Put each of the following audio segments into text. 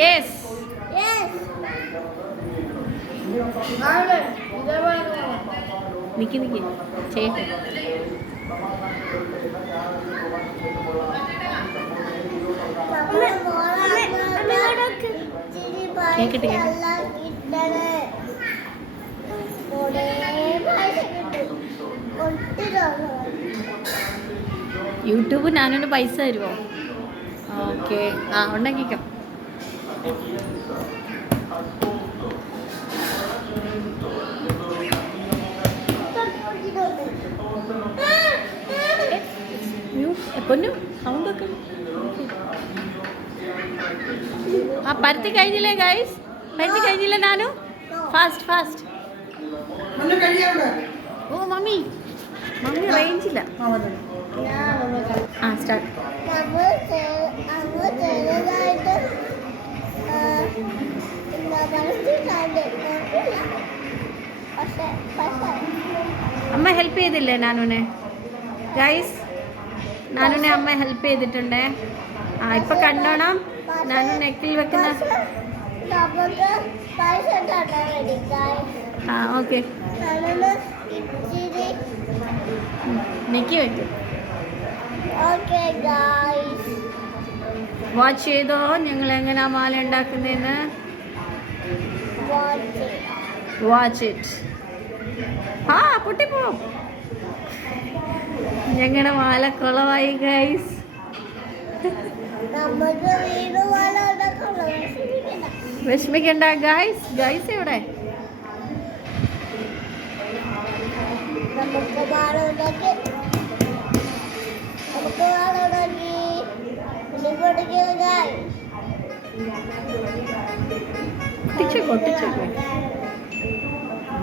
Yes. നിക്ക് ചെയ്യട്ടെ. കേക്കട്ടെ YouTube ഞാനോട് പൈസ തരുമോ? ഓക്കെ, ആ ഉണ്ടാക്കിക്കോ. പൊന്നു സൗണ്ടൊക്കെ ആ പരത്തി കഴിഞ്ഞില്ലേ ഗൈസ്? പരത്തി കഴിഞ്ഞില്ലേ നാനു? Fast fast. ഓ മമ്മി റേഞ്ചില്ല. ആ സ്റ്റാർട്ട്. അമ്മ ഹെൽപ്പ് ചെയ്തില്ലേ നാനുനെ? ഗൈസ്, നാനുനെ അമ്മ ഹെൽപ്പ് ചെയ്തിട്ടുണ്ടേ. ആ ഇപ്പൊ കണ്ടോണം നാനു നെക്കിൽ വെക്കുന്ന. ആ ഓക്കെ, നെക്കി വെക്കും. വാച്ച് ചെയ്തോ ഞങ്ങൾ എങ്ങനെയാ മാല ഉണ്ടാക്കുന്നതെന്ന്? Watch it. ആ പൊട്ടിപ്പോവും. ഞങ്ങളുടെ മാല കുളമായി ഗൈസ്. വിഷമിക്കണ്ട ഗൈസ്. ഗൈസ് എവിടെ?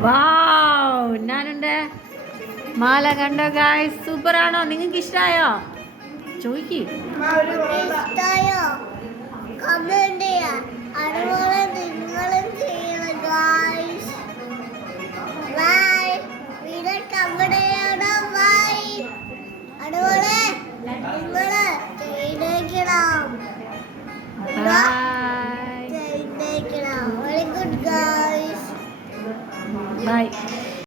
വാവ്, ഞാനുണ്ട്. മാല കണ്ടോ ഗൈസ്? സൂപ്പറാണോ? നിങ്ങൾക്ക് ഇഷ്ടമായോ? ചോദിക്ക്. അതുപോലെ നിങ്ങളും ചെയ്യണം ഗൈസ്. ബൈ. Video cover